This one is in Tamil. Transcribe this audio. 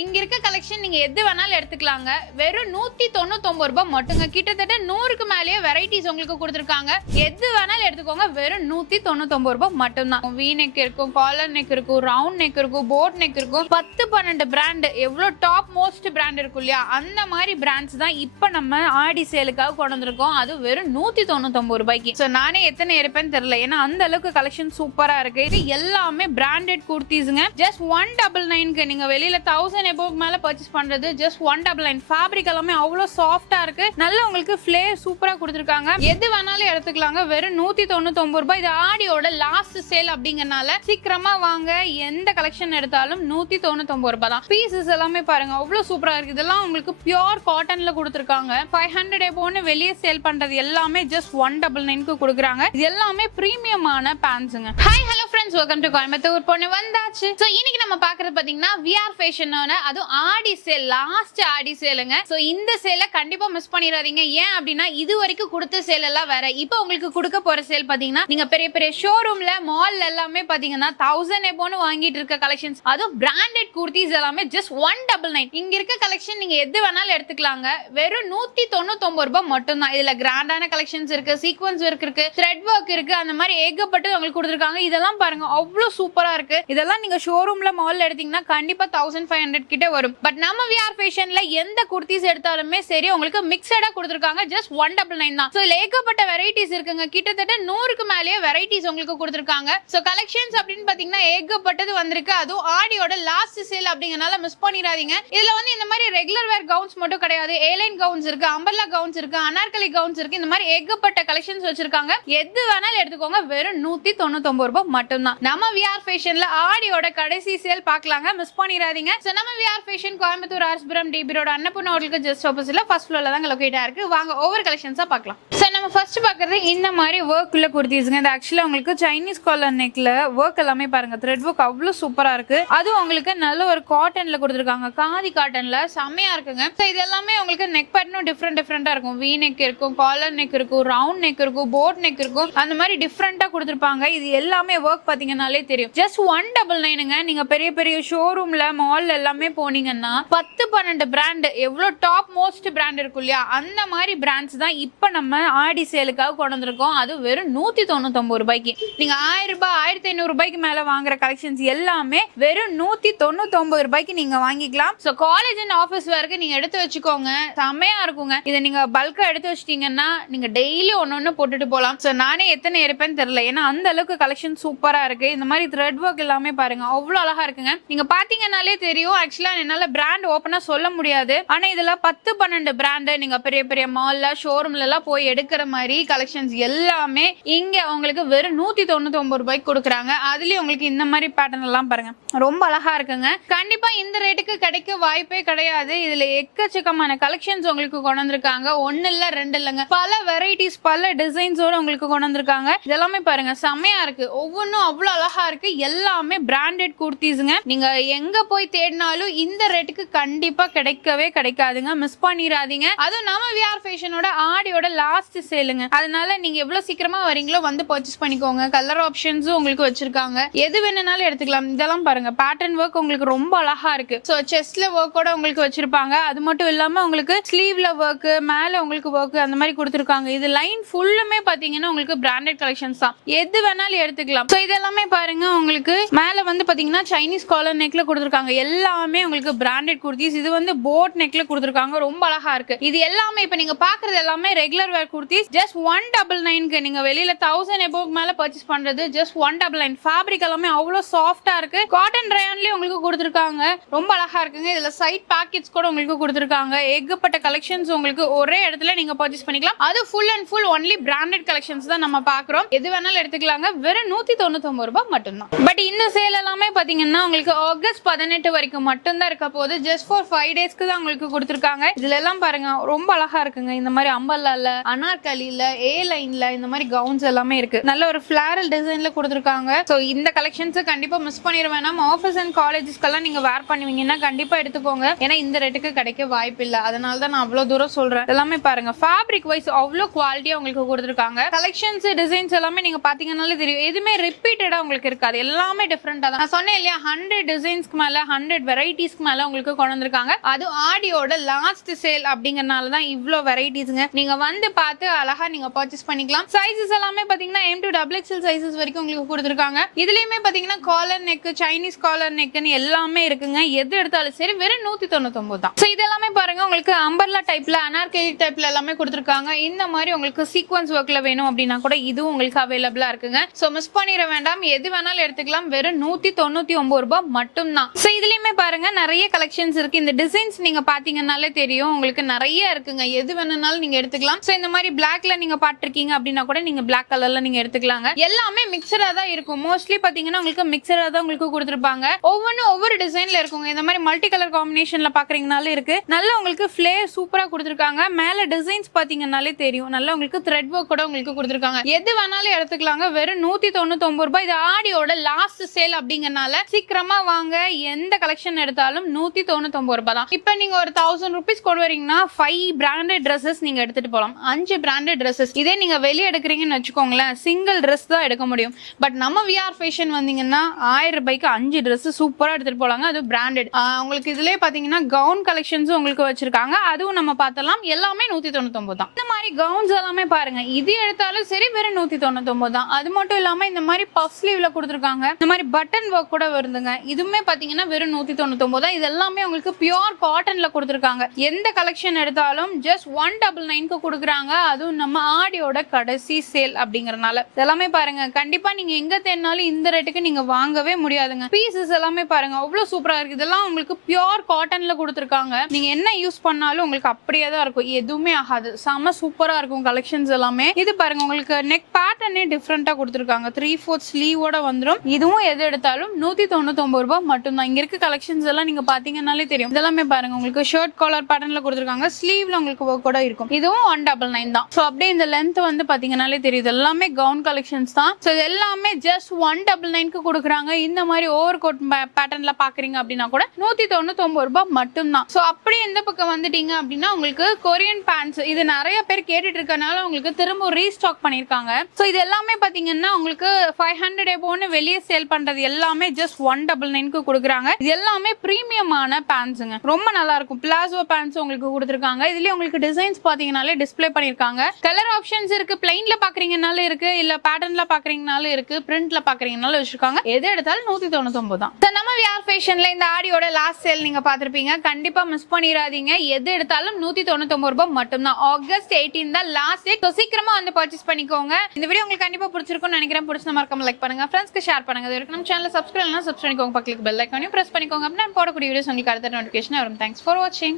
இங்க இருக்க கலெக்ஷன் நீங்க எது வேணாலும் எடுத்துக்கலாங்க. வெறும் 199 ரூபாய் மட்டுங்க. கிட்டத்தட்ட 100க்கு மேலயே வெரைட்டிஸ் உங்களுக்கு கொடுத்திருக்காங்க. எது வேணாலும் எடுத்துக்கோங்க. வெறும் 199 ரூபாய் மட்டும்தான். வி நெக் இருக்கும், காலர் நெக் இருக்கும், ரவுண்ட் நெக் இருக்கும், போட் நெக் இருக்கும். 10-12 பிராண்ட் எவ்வளவு டாப் மோஸ்ட் பிராண்ட் இருக்கும் இல்லையா, அந்த மாதிரி பிராண்ட்ஸ் தான் இப்ப நம்ம ஆடி சேலுக்காக கொண்டு வந்திருக்கோம். அது வெறும் 199 ரூபாய்க்கு. சோ நானே எத்தனை இருப்பேன்னு தெரியல, ஏன்னா அந்த அளவுக்கு கலெக்ஷன் சூப்பரா இருக்கு. இது எல்லாமே பிராண்டட் குர்த்திஸ்ங்க. ஜஸ்ட் 199க்கு நீங்க வெளியில 1000 above மேல பர்ச்சேஸ் பண்றது ஜஸ்ட் 199. ஃபேப்ரிக் எல்லாமே அவ்வளவு சாஃப்ட்டா இருக்கு. நல்ல உங்களுக்கு ஃப்ளேர் சூப்பரா கொடுத்திருக்காங்க. எது வேணாலும் எடுத்துக்கலாங்க. வெறும் 199 ரூபாய். இது ஆடியோட லாஸ்ட் சேல் அப்படிங்கறனால சீக்கிரமா வாங்க. எந்த கலெக்ஷன் எடுத்தாலும் 199 ரூபாய் தான். பீசஸ் எல்லாமே பாருங்க அவ்வளவு சூப்பரா இருக்கு. இதெல்லாம் உங்களுக்கு பியூர் காட்டன்ல கொடுத்திருக்காங்க. 500 above வெளியே சேல் பண்றது எல்லாமே ஜஸ்ட் 199க்கு கொடுக்குறாங்க. இது எல்லாமே பிரீமியமான பேண்ட்ஸ்ங்க. Hi hello friends, welcome to Coimbatore பொண்ணு வந்தாச்சு. சோ இன்னைக்கு நம்ம பாக்குறது பாத்தீங்கன்னா VR ஃபேஷனோட அது ஆடி சேல், லாஸ்ட் ஆடி சேலுங்க. சோ இந்த சேலை கண்டிப்பா மிஸ் பண்ணிடாதீங்க. ஏன் அப்படின்னா இது வரைக்கும் கொடுத்த சேல் எல்லாம் வேற. இப்போ உங்களுக்கு கொடுக்க போற சேல் பாத்தீங்கன்னா நீங்க பெரிய பெரிய ஷோரூம்ல மால் எல்லாமே பாத்தீங்கன்னா 1000 above வாங்கிட்டு இருக்க கலெக்ஷன்ஸ், அதுவும் பிராண்டட் குர்த்திஸ் எல்லாமே ஜஸ்ட் 199. இங்க இருக்க கலெக்ஷன் நீங்க எது வேணாலும் எடுத்துக்கலாங்க. வெறும் 199 ரூபாய் மட்டும் தான். இதுல கிராண்டான கலெக்ஷன்ஸ் இருக்கு, சீக்வன்ஸ் ஒர்க் இருக்கு, த்ரெட் ஒர்க் இருக்கு, அந்த மாதிரி ஏகப்பட்டு உங்களுக்கு கொடுத்திருக்காங்க. இதெல்லாம் பாருங்க அவ்வளவு சூப்பரா இருக்கு. இதெல்லாம் நீங்க ஷோரூம்ல மால்ல எடுத்தீங்கன்னா கண்டிப்பா 1500 கிட்ட வரும். பட் நம்ம VR ஃபேஷன்ல எந்த குர்த்திஸ் எடுத்தாலுமே சரி உங்களுக்கு மிக்ஸடா கொடுத்திருக்காங்க. ஜஸ்ட் 199 தான். சோ ஏகப்பட்ட வெரைட்டிஸ் இருக்குங்க. கிட்டத்தட்ட 100க்கு மேலயே வெரைட்டிஸ் உங்களுக்கு கொடுத்திருக்காங்க. சோ கலெக்ஷன்ஸ் அப்படின்னு பாத்தீங்கன்னா ஏகப்பட்டது வந்திருக்கு. அதுவும் ஆடியோட லாஸ்ட் சேல் அப்படிங்கறனால மிஸ் பண்ணிடாதீங்க. இதுல வந்து இந்த மாதிரி ரெகுலர் வேர் கவுன்ஸ் மட்டும் கிடையாது. ஏலைன் கவுன்ஸ் இருக்கு, அம்பர்லா கவுன்ஸ் இருக்கு, அனார்கலி கவுன்ஸ் இருக்கு. இந்த மாதிரி ஏகப்பட்ட கலெக்ஷன்ஸ் வச்சிருக்காங்க. எது வேணாலும் எடுத்துக்கோங்க. வெறும் 199 ரூபாய் மட்டும் தான். நம்ம VR ஃபேஷன்ல ஆடியோட கடைசி சேல் பார்க்கலாங்க. மிஸ் பண்ணிடாதீங்க. சோ நம்ம VR fashion Coimbatore R S Puram DB road Annapoorna ஹோட்டலுக்கு ஜஸ்ட் ஆப்போசிட்ல ஃபர்ஸ்ட் ஃப்ளோர்ல தான் லொகேட் ஆயிருக்கு. வாங்க ஒவ்வொரு கலெக்ஷன்ஸா பார்க்கலாம். சோ நம்ம ஃபர்ஸ்ட் பார்க்கிறது இந்த மாதிரி ஒர்க் உள்ள குர்த்திஸ்ங்க. இது ஆக்சுவலா உங்களுக்கு சைனீஸ் காலர் நெக்ல ஒர்க் எல்லாமே பாருங்க, த்ரெட் ஒர்க் அவ்வளவு சூப்பரா இருக்கு. அது உங்களுக்கு நல்ல ஒரு காட்டன்ல கொடுத்திருக்காங்க. காதி காட்டன்ல செமையா இருக்குங்க. சோ இது எல்லாமே உங்களுக்கு நெக் பேட்டர்னும் டிஃபரெண்டா இருக்கும். வி நெக் இருக்கும், காலர் நெக் இருக்கும், ரவுண்ட் நெக் இருக்கும், போட் நெக் இருக்கும். அந்த மாதிரி டிஃபரெண்டா கொடுத்திருப்பாங்க. இது எல்லாமே ஒர்க் பாத்தீங்கன்னாலே தெரியும். ஜஸ்ட் 199ங்க. நீங்க பெரிய பெரிய ஷோரூம்ல மால் எல்லாமே போனீங்கன்னா 10-12 பிராண்ட் எவ்வளவு டாப் மோஸ்ட் பிராண்ட் இருக்கும் இல்லையா, அந்த மாதிரி பிராண்ட்ஸ் தான் இப்ப நம்ம ஆடி சேலுக்காக கொண்டு வந்திருக்கோம். அது வெறும் 199 ரூபாய்க்கு. நீங்க 1000 ரூபாய் 1500 ரூபாய்க்கு மேல வாங்குற கலெக்ஷன்ஸ் எல்லாமே வெறும் 199 ரூபாய்க்கு நீங்க வாங்கிக்கலாம். சோ காலேஜ் அண்ட் ஆபீஸ் வேர்க்கு நீங்க எடுத்து வச்சுக்கோங்க. செமையா இருக்குங்க. இதை நீங்க பல்கா எடுத்து வச்சிட்டீங்கன்னா நீங்க டெய்லி ஒன்னு போட்டுட்டு போலாம். சோ நானே எத்தனை இருப்பேன்னு தெரியல, ஏன்னா அந்த அளவுக்கு கலெக்ஷன் சூப்பரா இருக்கு. இந்த மாதிரி த்ரெட் ஒர்க் எல்லாமே பாருங்க அவ்வளவு அழகா இருக்குங்க. நீங்க பாத்தீங்கன்னாலே தெரியும். ஆக்சுவலா என்னால பிராண்ட் ஓபனா சொல்ல முடியாது, ஆனா இதுல 10-12 பிராண்ட் நீங்க பெரிய பெரிய மால்ல ஷோரூம்ல எல்லாம் போய் எடுக்கிற மாதிரி கலெக்ஷன்ஸ் எல்லாமே இங்க உங்களுக்கு வெறும் 199 ரூபாய்க்கு கொடுக்குறாங்க. அதுலயும் உங்களுக்கு இந்த மாதிரி பேட்டர்ன் எல்லாம் பாருங்க ரொம்ப அழகா இருக்குங்க. கண்டிப்பா இந்த ரேட்டுக்கு கிடைக்க வாய்ப்பே கிடையாது. இதுல எக்கச்சக்கமான கலெக்ஷன்ஸ் உங்களுக்கு கொண்டு வந்திருக்காங்க. ஒன்னு இல்ல ரெண்டு இல்லங்க, பல வெரைட்டிஸ் பல டிசைன்ஸோட உங்களுக்கு கொண்டு வந்திருக்காங்க. இதெல்லாமே பாருங்க செமையா இருக்கு. ஒவ்வொன்றும் அவ்வளவு அழகா இருக்கு. எல்லாமே பிராண்டட் குர்த்திஸ்ங்க. நீங்க எங்க போய் தேடினாலும் இந்த ரேட்டுக்கு கண்டிப்பா கிடைக்கவே கிடைக்காதுங்க. மிஸ் பண்ணிடாதீங்க. அதுவும் நம்ம VR ஃபேஷனோட ஆடியோட லாஸ்ட் சேலுங்க. அதனால நீங்க எவ்வளவு சீக்கிரமா வரீங்களோ வந்து பர்ச்சேஸ் பண்ணிக்கோங்க. கலர் ஆப்ஷன்ஸும் உங்களுக்கு வச்சிருக்காங்க. எது வேணும்னாலும் எடுத்துக்கலாம். இதெல்லாம் பாருங்க பேட்டர்ன் ஒர்க் உங்களுக்கு ரொம்ப அழகா இருக்கு. சோ செஸ்ட்ல ஒர்க்கோட உங்களுக்கு வச்சிருப்பாங்க. அது மட்டும் இல்லாம உங்களுக்கு ஸ்லீவ்ல ஒர்க், மேல உங்களுக்கு ஒர்க் அந்த மாதிரி கொடுத்திருக்காங்க. இது லைன் ஃபுல்லுமே பாத்தீங்கன்னா உங்களுக்கு பிராண்டட் கலெக்ஷன்ஸ் தான். எது வேணாலும் எடுத்துக்கலாம். சோ இதெல்லாமே பாருங்க உங்களுக்கு மேல வந்து பாத்தீங்கன்னா சைனீஸ் காலர் நெக்ல கொடுத்திருக்காங்க. எல்லாமே உங்களுக்கு பிராண்டட் குர்த்திஸ். இது வந்து போட் நெக்ல கொடுத்திருக்காங்க. ரொம்ப அழகா இருக்கு. இது எல்லாமே இப்ப நீங்க பாக்குறது எல்லாமே ரெகுலர் வேர் குர்த்திஸ். ஜஸ்ட் 199க்கு நீங்க வெளியில 1000 above மேல பர்ச்சேஸ் பண்றது ஜஸ்ட் 199. ஃபேப்ரிக் எல்லாமே அவ்வளவு சாஃப்ட்டா இருக்கு. காட்டன் ரயான்லயே உங்களுக்கு கொடுத்திருக்காங்க. ரொம்ப அழகா இருக்குங்க. இதுல சைட் பாக்கெட்ஸ் கூட உங்களுக்கு கொடுத்திருக்காங்க. ஏகப்பட்ட கலெக்ஷன்ஸ் உங்களுக்கு ஒரே இடத்துல நீங்க பர்ச்சேஸ் பண்ணிக்கலாம். அது full and full only branded collections தான் நம்ம பாக்குறோம். எது வேணாலும் எடுத்துக்கலாங்க. வெறும் 199 ரூபாய் மட்டும்தான். பட் இந்த சேல் எல்லாமே பாத்தீங்கன்னா உங்களுக்கு ஆகஸ்ட் 18 வரைக்கும் மட்டும் தான் இருக்க போகுது. ஜஸ்ட் ஃபார் 5 டேஸ்க்கு தான் உங்களுக்கு கொடுத்திருக்காங்க. இதுல எல்லாம் பாருங்க ரொம்ப அழகா இருக்குங்க. இந்த மாதிரி அம்பர்லால, அனார்கலி, அனார்கலில ஏ லைன்ல இந்த மாதிரி கவுன்ஸ் எல்லாமே இருக்கு. நல்ல ஒரு ஃபிளாரல் டிசைன்ல கொடுத்துருக்காங்க. ஸோ இந்த கலெக்ஷன்ஸ் கண்டிப்பா மிஸ் பண்ணிட வேணாம். ஆஃபீஸ் அண்ட் காலேஜஸ்க்கெல்லாம் நீங்க வேர் பண்ணுவீங்கன்னா கண்டிப்பா எடுத்துக்கோங்க. ஏன்னா இந்த ரேட்டுக்கு கிடைக்க வாய்ப்பு இல்லை. அதனால தான் நான் அவ்வளவு தூரம் சொல்றேன். எல்லாமே பாருங்க ஃபேப்ரிக் வைஸ் அவ்வளோ குவாலிட்டியா உங்களுக்கு கொடுத்துருக்காங்க. கலெக்ஷன்ஸ் டிசைன்ஸ் எல்லாமே நீங்க பாத்தீங்கன்னாலே தெரியும். எதுவுமே ரிப்பீட்டடா உங்களுக்கு இருக்காது. எல்லாமே டிஃப்ரெண்டா தான். நான் சொன்னேன் இல்லையா 100 டிசைன்ஸ்க்கு மேல 100 வெரைட்டிஸ்க்கு மேல உங்களுக்கு கொண்டு வந்திருக்காங்க. அது ஆடியோட லாஸ்ட் சேல் அப்படிங்கறனால தான் இவ்ளோ வெரைட்டிஸ்ங்க. நீங்க வந்து பார்த்து அழகா நீங்க பர்ச்சேஸ் பண்ணிக்கலாம். சைஸஸ் எல்லாமே பாத்தீங்கன்னா M to XXL சைஸஸ் வரைக்கும் உங்களுக்கு கொடுத்துருக்காங்க. இதுலயுமே பாத்தீங்கன்னா காலர் நெக், சைனீஸ் காலர் நெக்னு எல்லாமே இருக்குங்க. எது எடுத்தாலும் சரி வெறும் 199 தான். ஸோ இதெல்லாமே பாருங்க உங்களுக்கு அம்பர்லா டைப்ல அனார்கலி டைப்ல எல்லாமே கொடுத்துருக்காங்க. இந்த மாதிரி உங்களுக்கு சீக்வன்ஸ் ஒர்க்ல வேணும் அப்படின்னா கூட இதுவும் உங்களுக்கு அவைலபிளா இருக்குங்க. ஸோ மிஸ் பண்ணிட வேண்டாம். எது வேணாலும் எடுத்துக்கலாம். வெறும் 199 ரூபாய் மட்டும் தான். ஸோ இதுலயுமே பாருங்க நிறைய கலெக்ஷன்ஸ் இருக்கு. இந்த டிசைன்ஸ் நீங்க பாத்தீங்கன்னாலே தெரியும். உங்களுக்கு நிறைய இருக்குங்க. எது வேணும்னாலும் நீங்க எடுத்துக்கலாம். ஸோ இந்த மாதிரி பிளாக்ல நீங்க பாட்டிருக்கீங்க அப்படின்னா கூட நீங்க பிளாக் கலர்ல நீங்க எடுத்துக்கலாங்க. எல்லாமே மிக்சரா தான் இருக்கும். மோஸ்ட்லி பாத்தீங்கன்னா உங்களுக்கு மிக்சரா தான் உங்களுக்கு கொடுத்துருப்பாங்க. ஒவ்வொன்றும் ஒவ்வொரு டிசைன்ல இருக்குங்க. இந்த மாதிரி மல்டி கலர் காம்பினேஷன்ல பாக்குறீங்கனாலே இருக்கு. நல்லா உங்களுக்கு ஃபிளேர் சூப்பரா கொடுத்துருக்காங்க. மேல டிசைன்ஸ் பாத்தீங்கன்னாலே தெரியும். நல்லா உங்களுக்கு த்ரெட் ஒர்க் கூட உங்களுக்கு கொடுத்துருக்காங்க. எது வேணாலும் எடுத்துக்கலாங்க. வெறும் 199 ரூபாய். இது ஆடியோட லாஸ்ட் சேல் அப்படிங்கறனால சீக்கிரமா வாங்க. எந்த கலெக்ஷன் எடுத்தாலும் 199 ரூபாய் தான். இப்போ நீங்க ஒரு 1000 ரூபீஸ் கொண்டு வரீங்கன்னா 5 பிராண்டட் ட்ரெஸ்ஸஸ் நீங்க எடுத்துட்டு போகலாம். 5 பிராண்டட் ட்ரெஸ்ஸஸ். இதே நீங்க வெளியே எடுக்கிறீங்கன்னு வச்சுக்கோங்களேன், சிங்கிள் ட்ரெஸ் தான் எடுக்க முடியும். பட் நம்ம VR ஃபேஷன் வந்தீங்கன்னா 1000 ரூபாய்க்கு 5 ட்ரெஸ் சூப்பரா எடுத்துட்டு போலாங்க. அது பிராண்டட். உங்களுக்கு இதுலயே பாத்தீங்கன்னா கவுன் கலெக்ஷன்ஸும் உங்களுக்கு வச்சிருக்காங்க. அதுவும் நம்ம பார்த்தலாம். எல்லாமே 199 தான். இந்த மாதிரி கவுன்ஸ் எல்லாமே பாருங்க. இது எடுத்தாலும் சரி வெறும் 199 தான். அது மட்டும் இல்லாம இந்த மாதிரி பஃப் ஸ்லீவ்ல கொடுத்துருக்காங்க. இந்த மாதிரி பட்டன் ஒர்க் கூட வருதுங்க. இதுவுமே பாத்தீங்கன்னா வெறும் 199 தான். இது எல்லாமே உங்களுக்கு பியூர் காட்டன்ல கொடுத்துருக்காங்க. எந்த கலெக்ஷன் எடுத்தாலும் ஜஸ்ட் 199க்கு கொடுக்குறாங்க. அதுவும் நம்ம ஆடியோட கடைசி சேல் அப்படிங்கறனால எல்லாமே பாருங்க. கண்டிப்பா நீங்க எங்க தேடினாலும் இந்த ரேட்டுக்கு நீங்க வாங்கவே முடியாதுங்க. பீசஸ் எல்லாமே பாருங்க அவ்வளவு சூப்பரா இருக்கு. இதெல்லாம் உங்களுக்கு பியூர் காட்டன்ல கொடுத்துருக்காங்க. நீங்க என்ன யூஸ் பண்ணாலும் உங்களுக்கு அப்படியே தான் இருக்கும். எதுவுமே ஆகாது. செம சூப்பரா இருக்கும் கலெக்ஷன்ஸ் எல்லாமே. இது பாருங்க உங்களுக்கு நெக் பேட்டர்னே டிஃப்ரெண்டா கொடுத்துருக்காங்க. 3/4 ஸ்லீவோட வந்துடும். இதுவும் எது எடுத்தாலும் 199 ரூபாய் மட்டும் தான். இங்க இருக்க கலெக்ஷன்ஸ் எல்லாம் நீங்க பாத்தீங்கன்னாலே தெரியும். இதெல்லாமே பாருங்க உங்களுக்கு ஷர்ட் காலர் பேட்டர்ன்ல கொடுத்துருக்காங்க. ஸ்லீவ்ல உங்களுக்கு ஒர்க் கூட இருக்கும். இதுவும் 199 தான். சோ அப்படியே இந்த லென்த் வந்து பாத்தீங்கன்னாலே தெரியும். எல்லாமே கவுன் கலெக்ஷன்ஸ் தான். சோ இது எல்லாமே ஜஸ்ட் 199க்கு கொடுக்குறாங்க. இந்த மாதிரி ஓவர் கோட் பேட்டர்ன்ல பாக்குறீங்க அப்படின்னா கூட 199 ரூபாய் மட்டும் தான். சோ அப்படியே இந்த பக்கம் வந்துட்டீங்க அப்படின்னா உங்களுக்கு கொரியன் பேண்ட்ஸ் இது நிறைய பேர் கேட்டுட்டு இருக்கனால உங்களுக்கு திரும்ப ரீஸ்டாக் பண்ணிருக்காங்க. சோ இது எல்லாமே பாத்தீங்கன்னா உங்களுக்கு 500 எபோன்னு வெளியே சேல் பண்றது எல்லாமே ஜஸ்ட் 199க்கு கொடுக்குறாங்க. இது எல்லாமே பிரீமியமான பேண்ட்ஸுங்க. ரொம்ப நல்லா இருக்கும். பிளாசோ பேண்ட்ஸ் உங்களுக்கு கொடுத்துருக்காங்க. இதுலயே உங்களுக்கு டிசைன்ஸ் பாத்தீங்கன்னாலே டிஸ்ப்ளே பண்ணிருக்காங்க. கலர் ஆப்ஷன்ஸ் இருக்கு. பிளைன்ல பாக்குறீங்கனாலும் இருக்கு, இல்ல பேட்டர்ன்ல பாக்குறீங்கனாலும் இருக்கு, பிரிண்ட்ல பாக்குறீங்கனாலும் வச்சிருக்காங்க. எது எடுத்தாலும் 199 தான். நம்ம VR ஃபேஷன்ல இந்த ஆடியோட லாஸ்ட் சேல் நீங்க பாத்திருப்பீங்க. கண்டிப்பா மிஸ் பண்ணிராதீங்க. எது எடுத்தாலும் 199 ரூபாய் மட்டும் தான். ஆகஸ்ட் 18 தான் லாஸ்ட் டே. சோ சீக்கிரமா வந்து பர்ச்சேஸ் பண்ணிக்கோங்க. இந்த வீடியோ உங்களுக்கு கண்டிப்பா பிடிச்சிருக்கும்னு நினைக்கிறேன். பிடிச்ச மறக்காம லைக் பண்ணுங்க, ஃப்ரெண்ட்ஸ்க்கு ஷேர் பண்ணுங்க. இது வரைக்கும் நம்ம சேனலை சப்ஸ்கிரைப் பண்ணிக்கோங்க. பக்கத்துக்கு பெல் ஐகானையும் பிரஸ் பண்ணிக்கோங்க. அப்ப நான் போடக்கூடிய வீடியோஸ் உங்களுக்கு அடுத்த நோட்டிஃபிகேஷன் வரும். தேங்க்ஸ் ஃபார் வாட்சிங்.